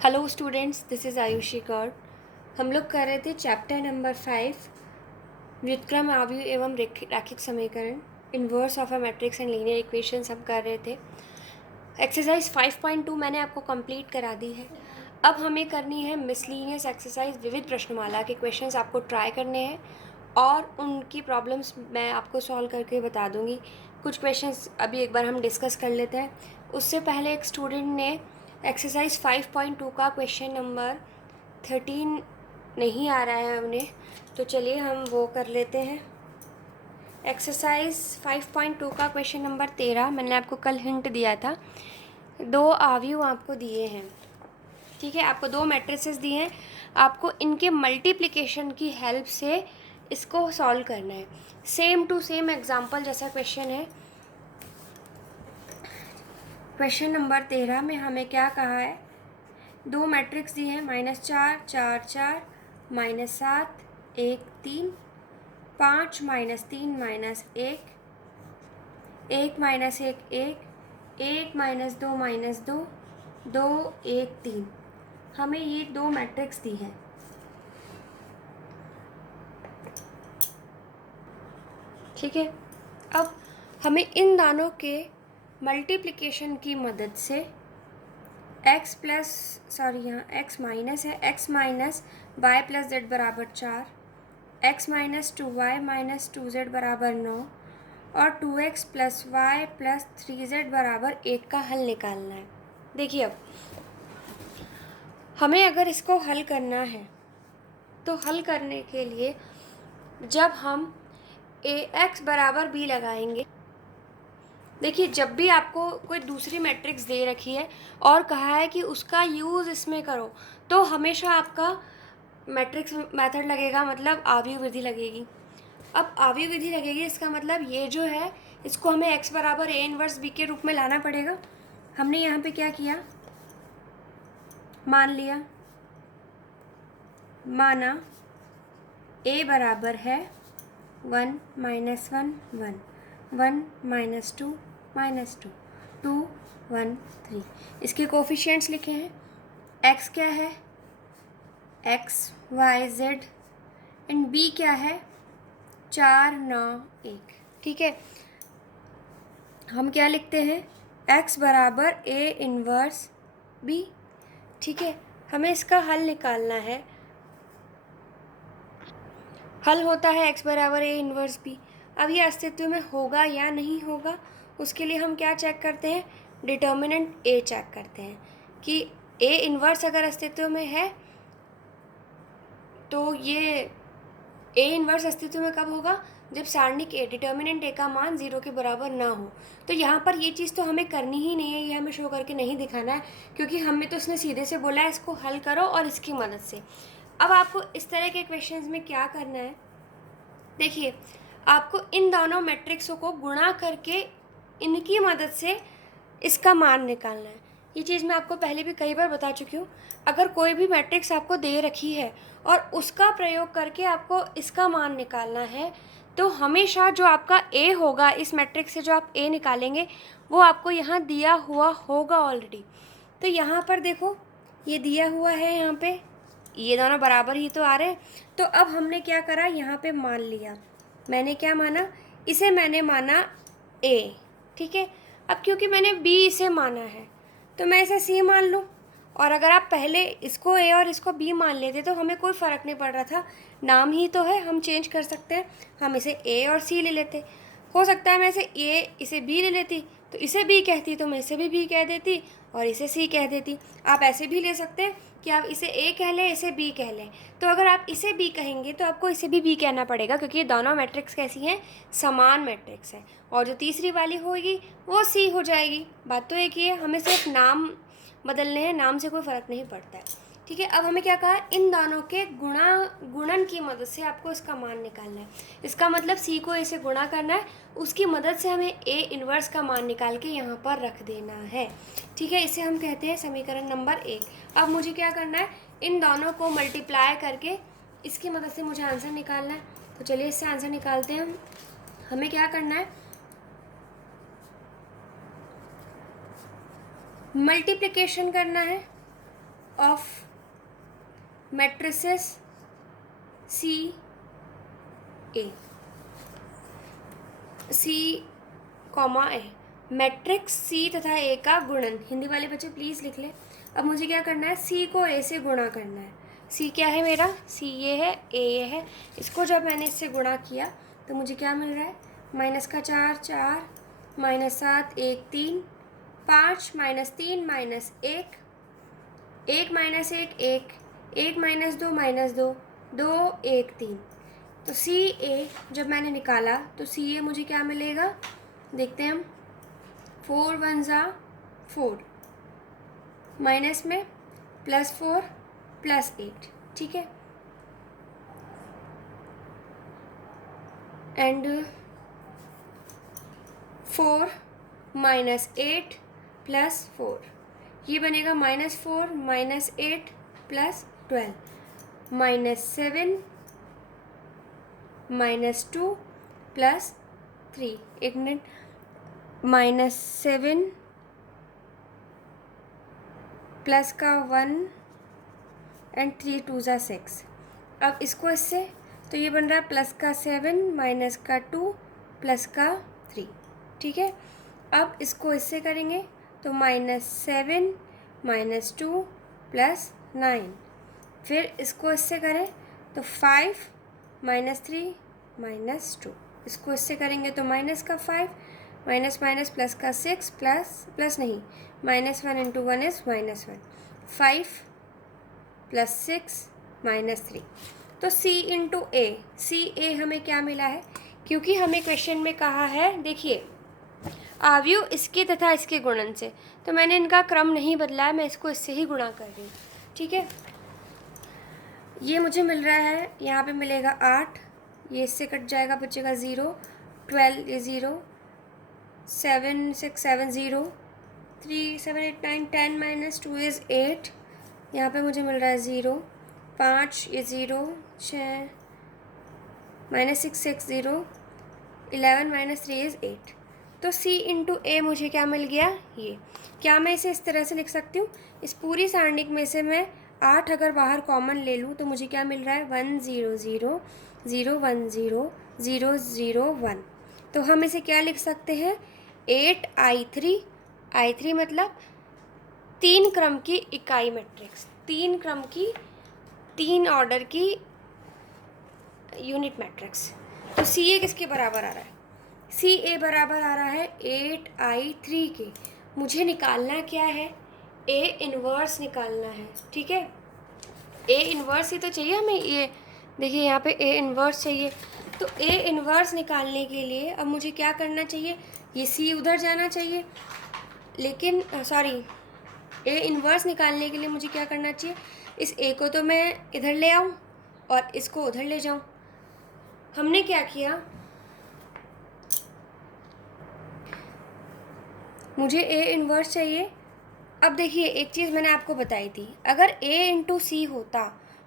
Hello students, this is Ayushi Kaur. हम लोग कर रहे थे चैप्टर नंबर 5 व्युत्क्रम आव्यूह एवं रैखिक समीकरण, inverse of a matrix and linear equations हम कर रहे थे। एक्सरसाइज 5.2 मैंने आपको कंप्लीट करा दी है। अब हमें करनी है मिसलीनियस एक्सरसाइज, विविध प्रश्नमाला के क्वेश्चंस आपको ट्राई करने हैं और उनकी प्रॉब्लम्स मैं आपको सॉल्व करके बता दूंगी। कुछ क्वेश्चंस अभी एक बार हम डिस्कस कर लेते हैं। उससे पहले एक स्टूडेंट ने एक्सरसाइज 5.2 का क्वेश्चन नंबर 13 नहीं आ रहा है उन्हें, तो चलिए हम वो कर लेते हैं। एक्सरसाइज 5.2 का क्वेश्चन नंबर 13 मैंने आपको कल हिंट दिया था। दो आव्यूह आपको दिए हैं, ठीक है। आपको दो मैट्रिसेस दिए हैं, आपको इनके मल्टीप्लिकेशन की हेल्प से इसको सॉल्व करना है। सेम टू सेम एग्जाम्पल जैसा क्वेश्चन है। क्वेश्चन नंबर 13 में हमें क्या कहा है, दो मैट्रिक्स दिए हैं -4 4 4 -7 1 3 5 -3 -1 1 -1 1 1 -2 -2 2 1 3। हमें ये दो मैट्रिक्स दी है, ठीक है। अब हमें इन दानों के मल्टीप्लिकेशन की मदद से x प्लस यहाँ x माइनस है, x minus y plus z बराबर 4, x minus 2y minus 2z बराबर 9 और 2x plus Y plus 3z बराबर 1 का हल निकालना है। देखिए, अब हमें अगर इसको हल करना है तो हल करने के लिए जब हम ax बराबर b लगाएंगे, देखिए जब भी आपको कोई दूसरी मैट्रिक्स दे रखी है और कहा है कि उसका यूज़ इसमें करो, तो हमेशा आपका मैट्रिक्स मेथड लगेगा, मतलब आव्यूह विधि लगेगी। अब आव्यूह विधि लगेगी, इसका मतलब ये जो है इसको हमें x बराबर a इनवर्स b के रूप में लाना पड़ेगा। हमने यहाँ पे क्या किया, मान लिया, माना a बराबर है 1 -1 1 1 -2 -2 2 1 3। इसके कोफिशिएंट्स लिखे हैं। x क्या है, x y z, and b क्या है 4 9 1, ठीक है। हम क्या लिखते हैं, x बराबर a इनवर्स b, ठीक है। हमें इसका हल निकालना है। हल होता है x बराबर a इनवर्स b। अब ये अस्तित्व में होगा या नहीं होगा, उसके लिए हम क्या चेक करते हैं, डिटर्मिनेंट a चेक करते हैं कि a इनवर्स अगर अस्तित्व में है तो ये a इनवर्स अस्तित्व में कब होगा, जब सारणिक a डिटर्मिनेंट a का मान 0 के बराबर ना हो। तो यहाँ पर ये चीज़ तो हमें करनी ही नहीं है, ये हमें शो करके नहीं दिखाना है, क्योंकि हमें तो उसने सीधे से बोला है इसको हल करो और इसकी मदद से। अब आपको इस तरह के क्वेश्चंस में क्या करना है, देखिए आपको इन दोनों मैट्रिक्सों को गुणा करके इनकी मदद से इसका मान निकालना है। ये चीज़ मैं आपको पहले भी कई बार बता चुकी हूँ। अगर कोई भी मैट्रिक्स आपको दे रखी है और उसका प्रयोग करके आपको इसका मान निकालना है, तो हमेशा जो आपका a होगा, इस मैट्रिक्स से जो आप a निकालेंगे वो आपको यहाँ दिया हुआ होगा ऑलरेडी। तो यहाँ पर देखो, ये दिया हुआ है, यहाँ पे ये दोनों बराबर ही तो आ रहे हैं। तो अब हमने क्या करा, यहाँ पे मान लिया, मैंने क्या माना, इसे मैंने माना a, ठीक है। अब क्योंकि मैंने b इसे माना है तो मैं इसे c मान लूँ, और अगर आप पहले इसको a और इसको b मान लेते तो हमें कोई फ़र्क नहीं पड़ रहा था, नाम ही तो है, हम चेंज कर सकते हैं, हम इसे a और c ले लेते। हो सकता है मैं इसे b ले लेती, तो इसे b कहती तो मैं इसे भी b कह देती और इसे c कह देती। आप ऐसे भी ले सकते हैं कि आप इसे a कह लें, इसे b कह लें। तो अगर आप इसे b कहेंगे तो आपको इसे भी b कहना पड़ेगा, क्योंकि ये दोनों मैट्रिक्स कैसी हैं, समान मैट्रिक्स है, और जो तीसरी वाली होगी वो c हो जाएगी। बात तो एक ही है, हमें सिर्फ नाम बदलने हैं, नाम से कोई फ़र्क नहीं पड़ता है, ठीक है। अब हमें क्या कहा, इन दोनों के गुणन की मदद से आपको इसका मान निकालना है। इसका मतलब c को a से गुणा करना है, उसकी मदद से हमें a इन्वर्स का मान निकाल के यहाँ पर रख देना है, ठीक है। इसे हम कहते हैं समीकरण नंबर 1। अब मुझे क्या करना है, इन दोनों को मल्टीप्लाई करके इसकी मदद से मुझे आंसर निकालना है। तो चलिए इससे आंसर निकालते हैं हम। हमें क्या करना है, मल्टीप्लिकेशन करना है of matrices C A, C comma A, matrix C तथा ए का गुणन। हिंदी वाले बच्चे प्लीज़ लिख लें। अब मुझे क्या करना है, सी को ए से गुणा करना है। सी क्या है मेरा, सी ये है, ए ये है। इसको जब मैंने इससे गुणा किया तो मुझे क्या मिल रहा है, माइनस का 4 4, minus 7 1 3, 5 minus 3 minus 1, 1 minus 1 1, 1 minus 2 minus 2, 2 1 3। तो सी ए जब मैंने निकाला तो सी ए मुझे क्या मिलेगा, देखते हैं हम। 4 1 ज़ा 4, माइनस में +4 +8, ठीक है। एंड 4 माइनस 8 +4, ये बनेगा -4 माइनस 8 +12, -7 -2 +3, एक मिनट, -7 प्लस का 1 एंड 3 2 ज़ा 6। अब इसको इससे तो ये बन रहा है प्लस का 7 माइनस का 2 प्लस का 3, ठीक है। अब इसको इससे करेंगे तो -7 -2 +9, फिर इसको इससे करें तो 5 -3 -2, इसको इससे करेंगे तो माइनस का 5 माइनस माइनस प्लस का 6 प्लस नहीं, -1 इंटू 1 इज़ -1, 5 + 6 -3। तो C इंटू ए, सी ए हमें क्या मिला है, क्योंकि हमें क्वेश्चन में कहा है, देखिए आव्यूह इसके तथा इसके गुणन से, तो मैंने इनका क्रम नहीं बदला है, मैं इसको इससे ही गुणा कर रही हूँ, ठीक है। ये मुझे मिल रहा है, यहाँ पे मिलेगा 8, ये इससे कट जाएगा, बचेगा 0, 12 ये 0, 7 6 7 0, 3 7 8 9 10 माइनस 2 इज़ 8, यहाँ पे मुझे मिल रहा है 0, 5 ये 0, 6 -6 6 0, 11 माइनस 3 इज़ 8। तो C इंटू ए मुझे क्या मिल गया, ये। क्या मैं इसे इस तरह से लिख सकती हूँ, इस पूरी सारणिक में से मैं 8 अगर बाहर कॉमन ले लूँ तो मुझे क्या मिल रहा है, 1 0 0 0 1 0 0 0 1। तो हम इसे क्या लिख सकते हैं, 8I3, I3 मतलब 3 क्रम की इकाई मैट्रिक्स, 3 क्रम की 3 ऑर्डर की यूनिट मैट्रिक्स। तो सी ए किसके बराबर आ रहा है, सी ए बराबर आ रहा है 8I3 के। मुझे निकालना क्या है, ए इन्वर्स निकालना है, ठीक है। ए इन्वर्स ही तो चाहिए हमें, ये देखिए यहाँ पे ए इन्वर्स चाहिए। तो ए इन्वर्स निकालने के लिए अब मुझे क्या करना चाहिए, ये सी उधर जाना चाहिए, लेकिन सॉरी, ए इन्वर्स निकालने के लिए मुझे क्या करना चाहिए, इस ए को तो मैं इधर ले आऊँ और इसको उधर ले जाऊँ। हमने क्या किया, मुझे ए इन्वर्स चाहिए। अब देखिए एक चीज़ मैंने आपको बताई थी, अगर ए इंटू सी होता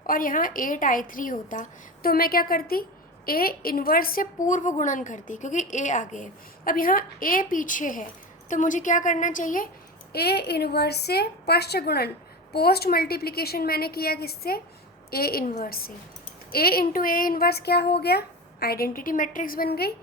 और यहाँ 8I3 होता तो मैं क्या करती, ए इन्वर्स से पूर्व गुणन करती, क्योंकि ए आगे है। अब यहाँ ए पीछे है तो मुझे क्या करना चाहिए, ए इन्वर्स से पश्च गुणन, पोस्ट मल्टीप्लिकेशन मैंने किया किससे, ए इन्वर्स से। ए इंटू ए इन्वर्स क्या हो गया, आइडेंटिटी मैट्रिक्स बन गई।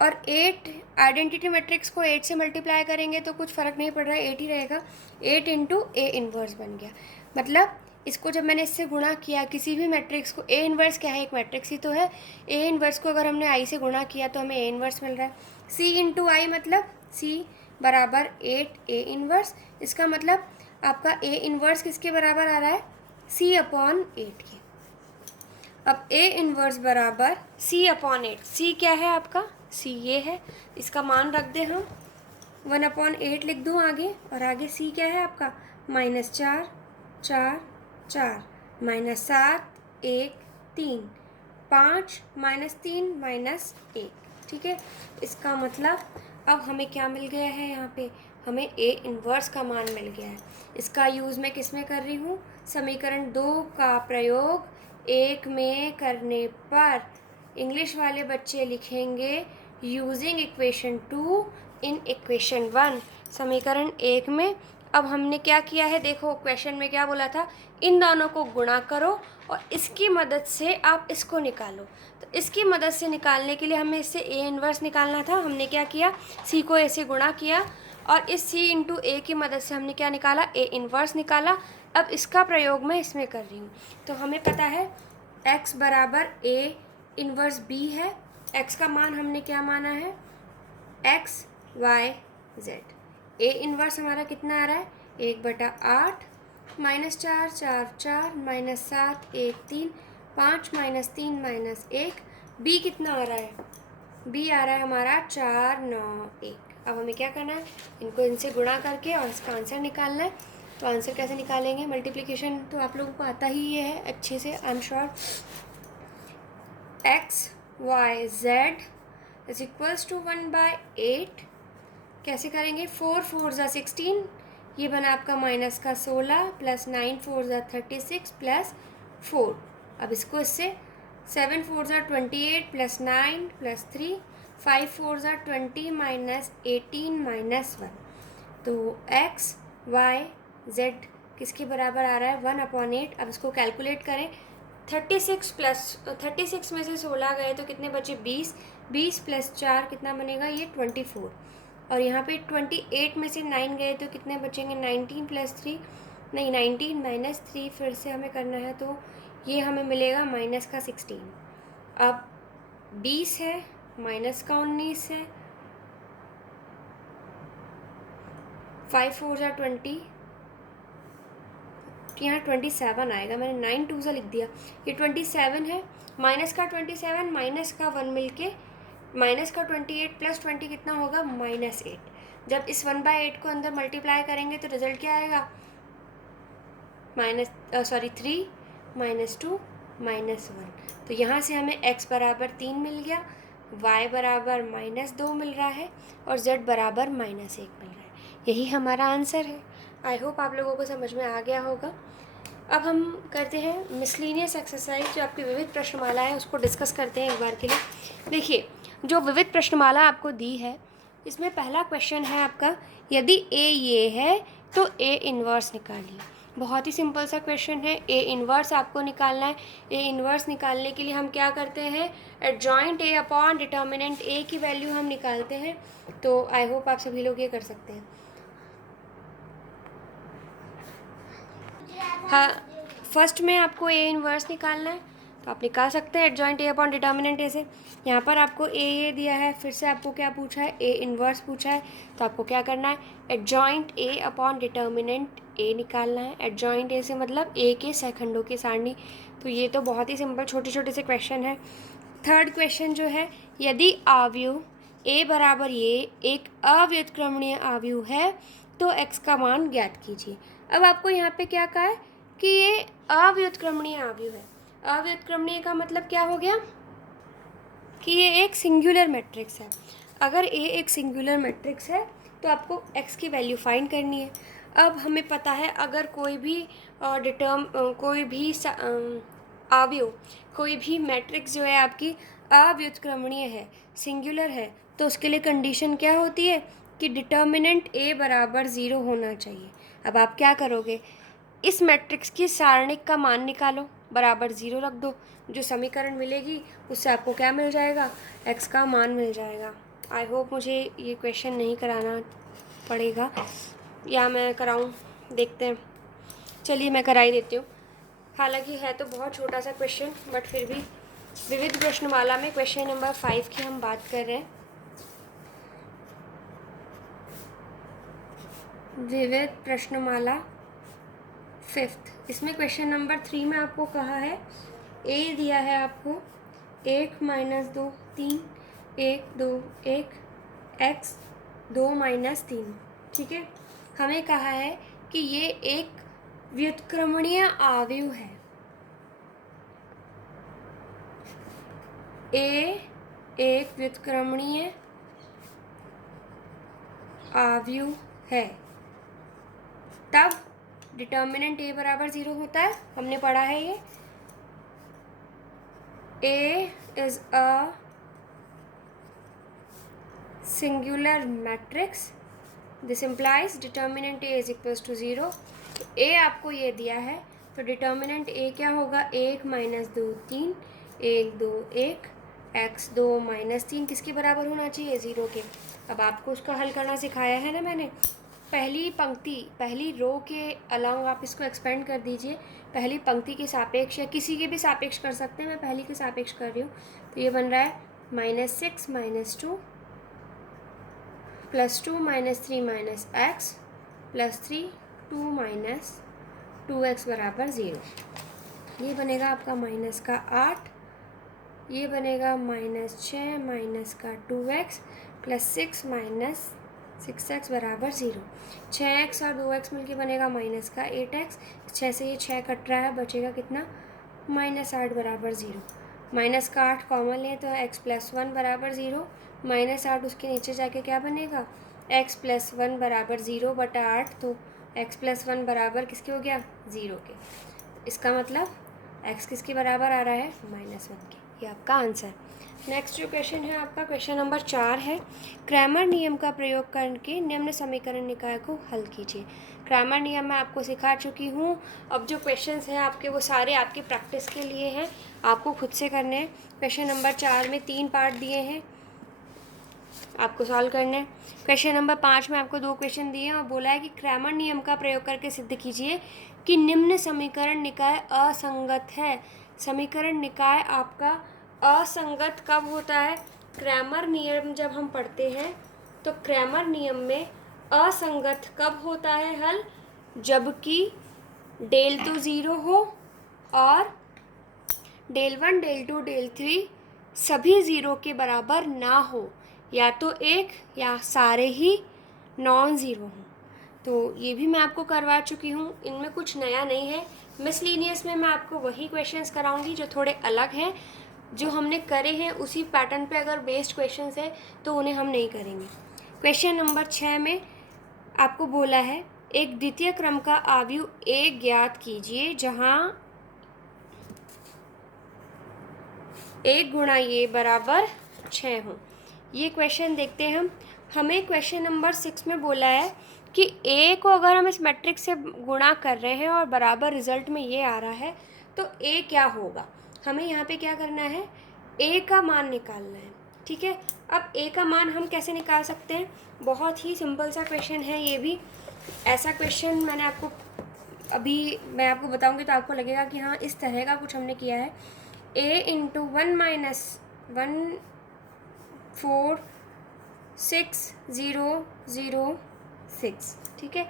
और 8 आइडेंटिटी मैट्रिक्स को 8 से मल्टीप्लाई करेंगे तो कुछ फ़र्क नहीं पड़ रहा है, 8 ही रहेगा। 8 इंटू ए इन्वर्स बन गया, मतलब इसको जब मैंने इससे गुणा किया किसी भी मैट्रिक्स को, ए इन्वर्स क्या है, एक मैट्रिक्स ही तो है। ए इन्वर्स को अगर हमने आई से गुणा किया तो हमें ए इन्वर्स मिल रहा है। सी इंटू आई मतलब सी बराबर 8 ए इन्वर्स, इसका मतलब आपका ए इन्वर्स किसके बराबर आ रहा है, सी अपॉन 8 के। अब ए इन्वर्स बराबर सी अपॉन 8, सी क्या है आपका, सी ये है, इसका मान रख दें हम, 1/8 लिख दूँ आगे, और आगे सी क्या है आपका, -4 4 4, -7 1 3, 5 -3 -1, ठीक है। इसका मतलब अब हमें क्या मिल गया है, यहाँ पे हमें ए इन्वर्स का मान मिल गया है। इसका यूज़ मैं किस में कर रही हूँ, समीकरण 2 का प्रयोग 1 में करने पर इंग्लिश वाले बच्चे लिखेंगे यूजिंग इक्वेशन 2 इन इक्वेशन 1। समीकरण 1 में अब हमने क्या किया है, देखो क्वेश्चन में क्या बोला था, इन दोनों को गुणा करो और इसकी मदद से आप इसको निकालो। तो इसकी मदद से निकालने के लिए हमें इससे ए इन्वर्स निकालना था। हमने क्या किया, सी को ए से गुणा किया और इस सी इंटू ए की मदद से हमने क्या निकाला, ए इन्वर्स निकाला। अब इसका प्रयोग मैं इसमें कर रही हूँ। तो हमें पता है x बराबर ए इन्वर्स बी है। x का मान हमने क्या माना है, x y z। A inverse हमारा कितना आ रहा है, 1/8 -4 4 4 -7 1 3 5 -3 -1। b कितना आ रहा है, b आ रहा है हमारा 4 9 1। अब हमें क्या करना है, इनको इनसे गुणा करके और इसका आंसर निकालना है। तो आंसर कैसे निकालेंगे, मल्टीप्लिकेशन तो आप लोगों को आता ही ये है अच्छे से, I am sure. x y z is equals to 1/8। कैसे करेंगे, 4 4 ज़ा 16, ये बना आपका माइनस का 16 प्लस 9 4 ज़ा 36 प्लस 4। अब इसको इससे 7 4 ज़ा 28 प्लस 9 प्लस 3 5 4 ज़ा 20 माइनस 18 माइनस 1। तो x y z किसके बराबर आ रहा है, 1/8। अब इसको कैलकुलेट करें, 36 में से 16 गए तो कितने बचे, 20। 20 प्लस 4 कितना बनेगा, ये 24। और यहाँ पे 28 में से 9 गए तो कितने बचेंगे, 19 प्लस 3, नहीं 19 माइनस 3 फिर से हमें करना है, तो ये हमें मिलेगा माइनस का 16। अब 20 है माइनस का 19 है, 5 4 ज़ा 20, यहाँ 27 आएगा, मैंने 9 2 सा लिख दिया, ये 27 है। माइनस का 27 माइनस का 1 मिलके माइनस का 28 प्लस 20 कितना होगा, -8। जब इस 1/8 को अंदर मल्टीप्लाई करेंगे तो रिजल्ट क्या आएगा, 3 -2 -1। तो यहाँ से हमें x बराबर 3 मिल गया, y बराबर -2 मिल रहा है और z बराबर -1 मिल रहा है। यही हमारा आंसर है। आई होप आप लोगों को समझ में आ गया होगा। अब हम करते हैं मिसलीनियस एक्सरसाइज, जो आपकी विविध प्रश्नमाला है उसको डिस्कस करते हैं एक बार के लिए। देखिए, जो विविध प्रश्नमाला आपको दी है, इसमें पहला क्वेश्चन है आपका, यदि ए ये है तो ए इन्वर्स निकालिए। बहुत ही सिंपल सा क्वेश्चन है, ए इन्वर्स आपको निकालना है। ए इन्वर्स निकालने के लिए हम क्या करते हैं, एडजॉइंट ए अपॉन डिटर्मिनेंट ए की वैल्यू हम निकालते हैं। तो आई होप आप सभी लोग ये कर सकते हैं। हाँ, फर्स्ट में आपको ए इन्वर्स निकालना है, तो आप निकाल सकते हैं एडजॉइंट ए अपॉन डिटर्मिनेंट ए से। यहाँ पर आपको ए दिया है, फिर से आपको क्या पूछा है, ए इन्वर्स पूछा है। तो आपको क्या करना है, एडजॉइंट ए अपॉन डिटर्मिनेंट ए निकालना है। एडजॉइंट ए से मतलब ए के सहखंडों की सारणी। तो ये तो बहुत ही सिंपल छोटे छोटे से क्वेश्चन है। थर्ड क्वेश्चन जो है, यदि आव्यूह ए बराबर ये एक अव्युत्क्रमणीय आव्यूह है तो x का मान ज्ञात कीजिए। अब आपको यहाँ पे क्या कहा है कि ये अव्युत्क्रमणीय आव्यूह है। अव्युत्क्रमणीय का मतलब क्या हो गया कि ये एक सिंगुलर मैट्रिक्स है। अगर ए एक सिंगुलर मैट्रिक्स है तो आपको x की वैल्यू फाइंड करनी है। अब हमें पता है, अगर कोई भी आव्यूह, कोई भी मैट्रिक्स जो है आपकी अव्युत्क्रमणीय है, सिंगुलर है, तो उसके लिए कंडीशन क्या होती है कि डिटर्मिनेंट ए बराबर 0 होना चाहिए। अब आप क्या करोगे, इस मैट्रिक्स की सारणिक का मान निकालो, बराबर 0 रख दो, जो समीकरण मिलेगी उससे आपको क्या मिल जाएगा, x का मान मिल जाएगा। आई होप मुझे ये क्वेश्चन नहीं कराना पड़ेगा, या मैं कराऊं, देखते हैं। चलिए मैं करा ही देती हूँ। हालांकि है तो बहुत छोटा सा क्वेश्चन, बट फिर भी विविध प्रश्नमाला में क्वेश्चन नंबर 5 की हम बात कर रहे हैं। विविध प्रश्नमाला 5th, इसमें क्वेश्चन नंबर 3 में आपको कहा है, ए दिया है आपको 1 - 2 3 1 2 1 x 2 - 3। ठीक है, हमें कहा है कि ये एक व्युत्क्रमणीय आव्यूह है। ए एक व्युत्क्रमणीय आव्यूह है, तब डिटर्मिनेंट ए बराबर 0 होता है। हमने पढ़ा है ये, A is a singular matrix this implies determinant A is equals to 0। A आपको ये दिया है तो डिटर्मिनेंट ए क्या होगा, 1 - 2 3, 1 2 1, x 2 - 3 किसके बराबर होना चाहिए, 0 के। अब आपको उसका हल करना सिखाया है ना मैंने। पहली पंक्ति, पहली रो के अलाउंग आप इसको एक्सपेंड कर दीजिए, पहली पंक्ति के सापेक्ष या किसी के भी सापेक्ष कर सकते हैं, मैं पहली के सापेक्ष कर रही हूँ। तो ये बन रहा है -6 - 2 +2 - 3 - x +3 2 - 2x बराबर 0। ये बनेगा आपका -8, ये बनेगा -6 - 2x +6 - 6x बराबर 0। 6x और 2x मिलके बनेगा -8x। 6 से ये 6 कट रहा है, बचेगा कितना, -8 बराबर 0। -8 कॉमन लें तो x + 1 बराबर 0, -8 उसके नीचे जाके क्या बनेगा, x + 1 बराबर 0/8। तो x + 1 बराबर किसके हो गया, 0 के। इसका मतलब x किसके बराबर आ रहा है, -1 के। ये आपका आंसर। नेक्स्ट जो क्वेश्चन है आपका क्वेश्चन नंबर 4 है, क्रैमर नियम का प्रयोग करके निम्न समीकरण निकाय को हल कीजिए। क्रैमर नियम मैं आपको सिखा चुकी हूँ। अब जो क्वेश्चंस हैं आपके वो सारे आपकी प्रैक्टिस के लिए हैं, आपको खुद से करने हैं। क्वेश्चन नंबर 4 में 3 पार्ट दिए हैं, आपको सॉल्व करना है। क्वेश्चन नंबर 5 में आपको 2 क्वेश्चन दिए हैं और बोला है कि क्रैमर नियम का प्रयोग करके सिद्ध कीजिए कि निम्न समीकरण निकाय असंगत है। समीकरण निकाय आपका असंगत कब होता है, क्रैमर नियम जब हम पढ़ते हैं तो क्रैमर नियम में असंगत कब होता है हल, जबकि डेल तो 0 हो और डेल 1 डेल 2 डेल 3 सभी 0 के बराबर ना हो, या तो एक या सारे ही नॉन ज़ीरो हों। तो ये भी मैं आपको करवा चुकी हूँ, इनमें कुछ नया नहीं है। मिसलीनियस में मैं आपको वही क्वेश्चंस कराऊंगी जो थोड़े अलग हैं, जो हमने करे हैं उसी पैटर्न पे अगर बेस्ड क्वेश्चंस है तो उन्हें हम नहीं करेंगे। क्वेश्चन नंबर 6 में आपको बोला है एक द्वितीय क्रम का आव्यूह ए ज्ञात कीजिए जहाँ 1 × ये बराबर 6 हो। ये क्वेश्चन देखते हैं हम। हमें क्वेश्चन नंबर 6 में बोला है कि ए को अगर हम इस मैट्रिक्स से गुणा कर रहे हैं और बराबर रिजल्ट में ये आ रहा है तो ए क्या होगा। हमें यहाँ पे क्या करना है, ए का मान निकालना है। ठीक है, अब ए का मान हम कैसे निकाल सकते हैं, बहुत ही सिंपल सा क्वेश्चन है ये भी। ऐसा क्वेश्चन मैंने आपको अभी मैं आपको बताऊँगी तो आपको लगेगा कि हाँ इस तरह का कुछ हमने किया है। a × 1 - 1 4 6 0 0 6। ठीक है,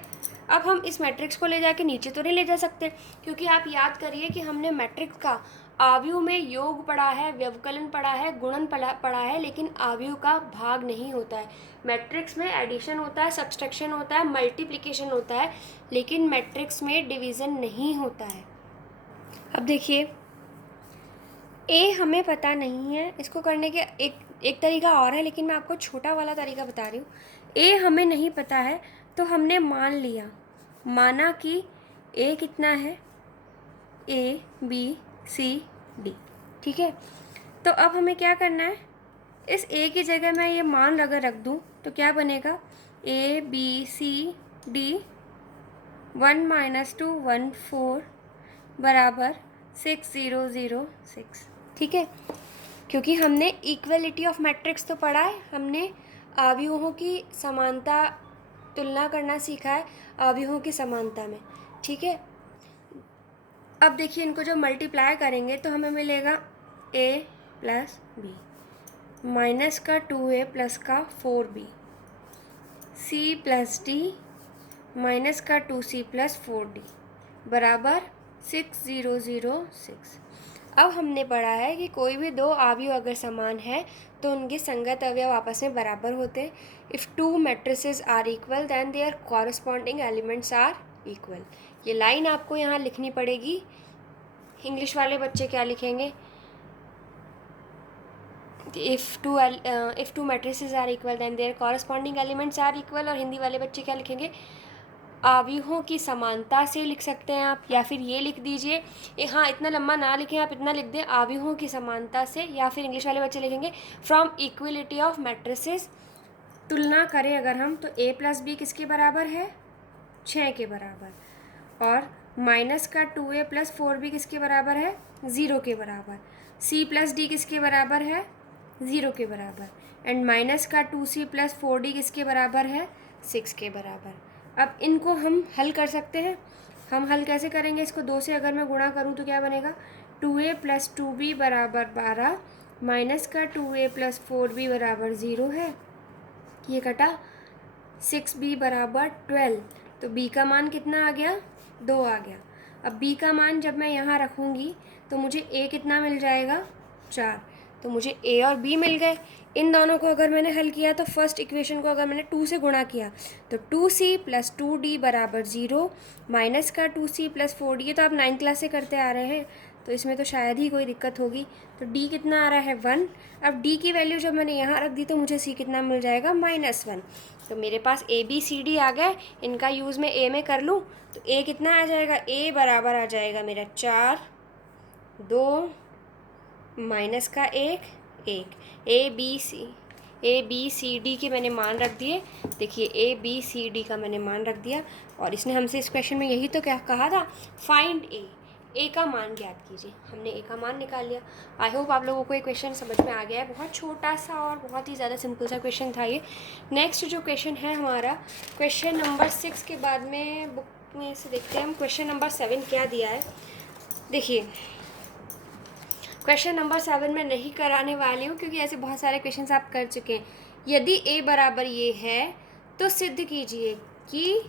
अब हम इस मैट्रिक्स को ले जाके नीचे तो नहीं ले जा सकते, क्योंकि आप याद करिए कि हमने मैट्रिक्स का आव्यूह में योग पढ़ा है, व्यवकलन पढ़ा है, गुणन पढ़ा है, लेकिन आव्यूह का भाग नहीं होता है। मैट्रिक्स में एडिशन होता है, सब्सट्रैक्शन होता है, मल्टीप्लिकेशन होता है, लेकिन मैट्रिक्स में डिवीज़न नहीं होता है। अब देखिए ए हमें पता नहीं है, इसको करने के एक तरीका और है, लेकिन मैं आपको छोटा वाला तरीका बता रही हूँ। ए हमें नहीं पता है तो हमने मान लिया, माना कि ए कितना है, ए बी सी डी। ठीक है, तो अब हमें क्या करना है, इस ए की जगह मैं ये मान अगर रख दूँ तो क्या बनेगा, ए बी सी डी 1 - 2 1 4 बराबर 6 0 0 6। ठीक है, क्योंकि हमने इक्वलिटी ऑफ मैट्रिक्स तो पढ़ा है, हमने आव्यूहों की समानता तुलना करना सीखा है आव्यूहों की समानता में। ठीक है, अब देखिए इनको जब मल्टीप्लाई करेंगे तो हमें मिलेगा a + b माइनस का 2a प्लस का 4b c + d माइनस का 2c + 4d बराबर 6 0 0 6। अब हमने पढ़ा है कि कोई भी दो आव्यूह अगर समान है तो उनके संगत अवयव आपस में बराबर होते हैं। If 2 matrices are equal then their corresponding elements are equal. ये लाइन आपको यहाँ लिखनी पड़ेगी। इंग्लिश वाले बच्चे क्या लिखेंगे, if two matrices are equal then their corresponding elements are equal. और हिंदी वाले बच्चे क्या लिखेंगे, आव्यूहों की समानता से लिख सकते हैं आप, या फिर ये लिख दीजिए, हाँ इतना लंबा ना लिखें, आप इतना लिख दें आव्यूहों की समानता से, या फिर इंग्लिश वाले बच्चे लिखेंगे फ्रॉम इक्वलिटी ऑफ मैट्रिसेस तुलना करें अगर हम, तो a प्लस बी किसके बराबर है, 6 के बराबर, और माइनस का 2a प्लस 4b किसके बराबर है, 0 के बराबर, c प्लस d किसके बराबर है, 0 के बराबर, एंड माइनस का 2c प्लस 4d किसके बराबर है, 6 के बराबर। अब इनको हम हल कर सकते हैं। हम हल कैसे करेंगे, इसको 2 से अगर मैं गुणा करूँ तो क्या बनेगा, 2a प्लस 2b बराबर 12, माइनस का 2a प्लस 4b बराबर 0 है, ये कटा, 6b बराबर 12, तो b का मान कितना आ गया, 2 आ गया। अब b का मान जब मैं यहाँ रखूँगी तो मुझे a कितना मिल जाएगा, 4, तो मुझे a और b मिल गए। इन दोनों को अगर मैंने हल किया तो फर्स्ट इक्वेशन को अगर मैंने 2 से गुणा किया तो 2c प्लस 2d बराबर 0, माइनस का 2c प्लस 4d, ये तो आप 9th क्लास से करते आ रहे हैं, तो इसमें तो शायद ही कोई दिक्कत होगी। तो d कितना आ रहा है, 1। अब d की वैल्यू जब मैंने यहाँ रख दी तो मुझे c कितना मिल जाएगा, -1। तो मेरे पास a b c d आ गए, इनका यूज़ मैं a में कर लूँ तो a कितना आ जाएगा, a बराबर आ जाएगा मेरा 4, 2, माइनस का 1, 1, ए बी सी डी के मैंने मान रख दिए। देखिए ए बी सी डी का मैंने मान रख दिया, और इसने हमसे इस क्वेश्चन में यही तो क्या कहा था, फाइंड ए का मान ज्ञात कीजिए। हमने ए का मान निकाल लिया। आई होप आप लोगों को ये क्वेश्चन समझ में आ गया है। बहुत छोटा सा और बहुत ही ज़्यादा सिंपल सा क्वेश्चन था ये। नेक्स्ट जो क्वेश्चन है हमारा, क्वेश्चन नंबर 6 के बाद में बुक में से देखते हैं हम क्वेश्चन नंबर 7 क्या दिया है। देखिए क्वेश्चन नंबर 7 मैं नहीं कराने वाली हूँ क्योंकि ऐसे बहुत सारे क्वेश्चन आप कर चुके हैं। यदि a बराबर ये है तो सिद्ध कीजिए कि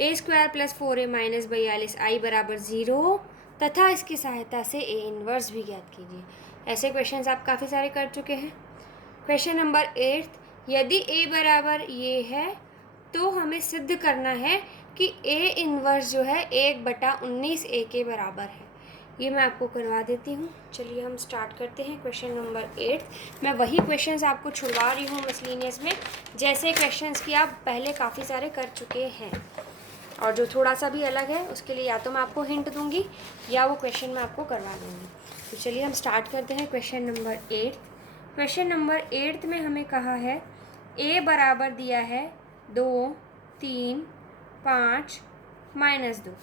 a² plus 4a minus 42 i बराबर 0 तथा इसकी सहायता से a इन्वर्स भी ज्ञात कीजिए। ऐसे क्वेश्चन आप काफ़ी सारे कर चुके हैं। क्वेश्चन नंबर 8, यदि a बराबर ये है तो हमें सिद्ध करना है कि a इन्वर्स जो है 1/19 a के बराबर है। ये मैं आपको करवा देती हूँ। चलिए हम स्टार्ट करते हैं क्वेश्चन नंबर 8। मैं वही क्वेश्चंस आपको छुड़वा रही हूँ मिसलिनियस में, जैसे क्वेश्चंस कि आप पहले काफ़ी सारे कर चुके हैं, और जो थोड़ा सा भी अलग है उसके लिए या तो मैं आपको हिंट दूँगी या वो क्वेश्चन मैं आपको करवा दूँगी। तो चलिए हम स्टार्ट करते हैं क्वेश्चन नंबर 8। क्वेश्चन नंबर 8 में हमें कहा है a बराबर दिया है 2, 3, 5, -2,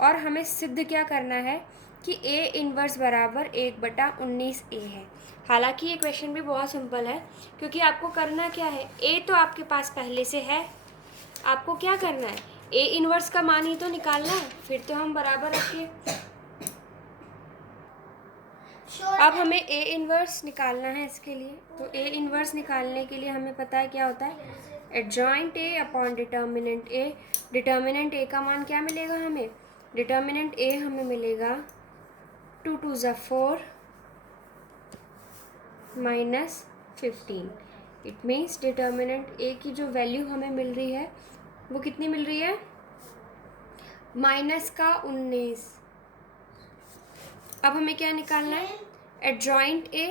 और हमें सिद्ध क्या करना है कि a इन्वर्स बराबर 1/19 a है। हालांकि ये क्वेश्चन भी बहुत सिंपल है क्योंकि आपको करना क्या है, a तो आपके पास पहले से है, आपको क्या करना है, a इन्वर्स का मान ही तो निकालना है, फिर तो हम बराबर रखिए। अब हमें a इन्वर्स निकालना है इसके लिए, तो a इन्वर्स निकालने के लिए हमें पता है क्या होता है, adjoint a upon determinant a। Determinant a का मान क्या मिलेगा हमें, डिटर्मिनेंट a हमें मिलेगा 2 2 ज़ा 4 -15। इट मीन्स डिटर्मिनेंट a की जो वैल्यू हमें मिल रही है वो कितनी मिल रही है, -19। अब हमें क्या निकालना है, एडजॉइंट a।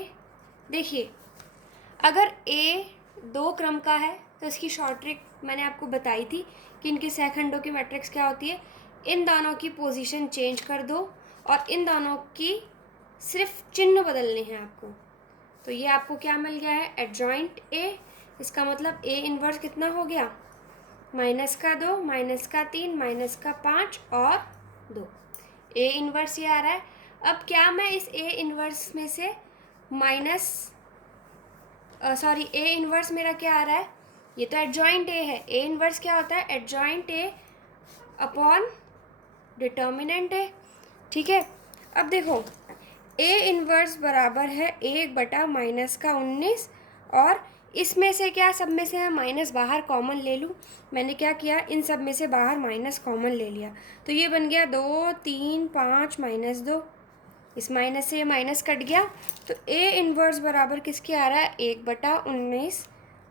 देखिए अगर a 2 क्रम का है तो इसकी शॉर्ट ट्रिक मैंने आपको बताई थी कि इनके सहखंडों की मैट्रिक्स क्या होती है, इन दोनों की पोजीशन चेंज कर दो और इन दोनों की सिर्फ चिन्ह बदलने हैं आपको। तो ये आपको क्या मिल गया है, एडजॉइंट a। इसका मतलब a इन्वर्स कितना हो गया, -2, -3, -5 और 2। a इन्वर्स ये आ रहा है। अब क्या मैं इस a इन्वर्स में से a इन्वर्स मेरा क्या आ रहा है, ये तो एडजॉइंट a है। a इन्वर्स क्या होता है, adjoint a upon determinant a। ठीक है, अब देखो a इन्वर्स बराबर है 1/-19, और इसमें से क्या, सब में से मैं माइनस बाहर कॉमन ले लूँ। मैंने क्या किया, इन सब में से बाहर माइनस कॉमन ले लिया, तो ये बन गया 2, 3, 5 -2। इस माइनस से ये माइनस कट गया, तो a इन्वर्स बराबर किसके आ रहा है, 1/19,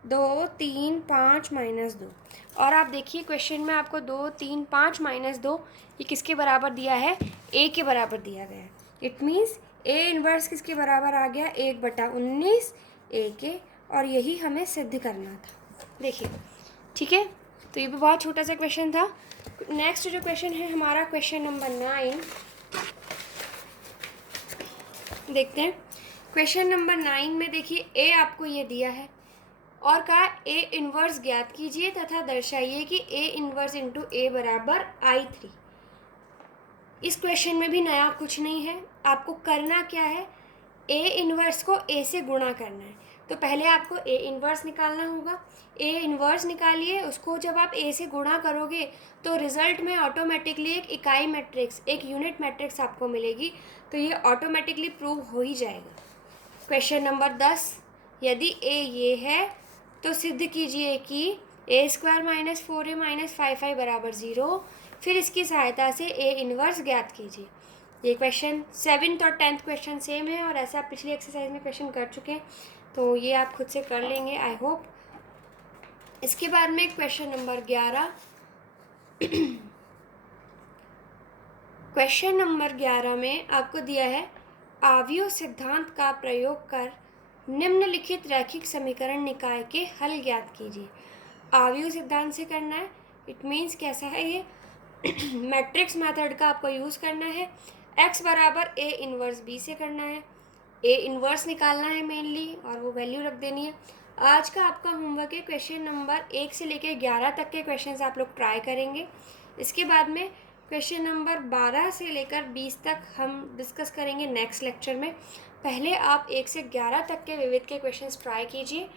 2, 3, 5 -2। और आप देखिए क्वेश्चन में आपको 2, 3, 5 -2 ये किसके बराबर दिया है, a के बराबर दिया गया है। इट मीन्स a इन्वर्स किसके बराबर आ गया, 1/19 a के, और यही हमें सिद्ध करना था। देखिए ठीक है, तो ये भी बहुत छोटा सा क्वेश्चन था। नेक्स्ट जो क्वेश्चन है हमारा क्वेश्चन नंबर 9 देखते हैं। क्वेश्चन नंबर 9 में देखिए a आपको ये दिया है, और कहा ए इन्वर्स ज्ञात कीजिए तथा दर्शाइए कि ए इन्वर्स इंटू ए बराबर I3। इस क्वेश्चन में भी नया कुछ नहीं है, आपको करना क्या है, ए इन्वर्स को ए से गुणा करना है। तो पहले आपको ए इन्वर्स निकालना होगा, ए इन्वर्स निकालिए, उसको जब आप ए से गुणा करोगे तो रिजल्ट में ऑटोमेटिकली एक इकाई मैट्रिक्स, एक यूनिट मैट्रिक्स आपको मिलेगी। तो ये ऑटोमेटिकली प्रूव हो ही जाएगा। क्वेश्चन नंबर 10, यदि ए ये है तो सिद्ध कीजिए कि ए square minus 4a minus 5i बराबर 0। फिर इसकी सहायता से ए इन्वर्स ज्ञात कीजिए। ये क्वेश्चन 7th और 10th क्वेश्चन सेम है और ऐसा आप पिछली एक्सरसाइज में क्वेश्चन कर चुके हैं, तो ये आप खुद से कर लेंगे आई होप। इसके बाद में क्वेश्चन नंबर 11। क्वेश्चन नंबर 11 में आपको दिया है आव्यूह सिद्धांत का प्रयोग कर निम्नलिखित रैखिक समीकरण निकाय के हल ज्ञात कीजिए। आव्यूह सिद्धांत से करना है, इट मीन्स कैसा है ये मैट्रिक्स मेथड का आपको यूज़ करना है। x बराबर ए इन्वर्स बी से करना है, ए इन्वर्स निकालना है मेनली और वो वैल्यू रख देनी है। आज का आपका होमवर्क है क्वेश्चन नंबर 1 से लेकर 11 तक के क्वेश्चन आप लोग ट्राई करेंगे। इसके बाद में क्वेश्चन नंबर 12 से लेकर 20 तक हम डिस्कस करेंगे नेक्स्ट लेक्चर में। पहले आप 1 से 11 तक के विविध के क्वेश्चंस ट्राई कीजिए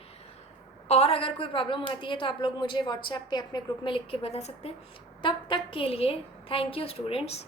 और अगर कोई प्रॉब्लम आती है तो आप लोग मुझे व्हाट्सएप पे अपने ग्रुप में लिख के बता सकते हैं। तब तक के लिए थैंक यू स्टूडेंट्स।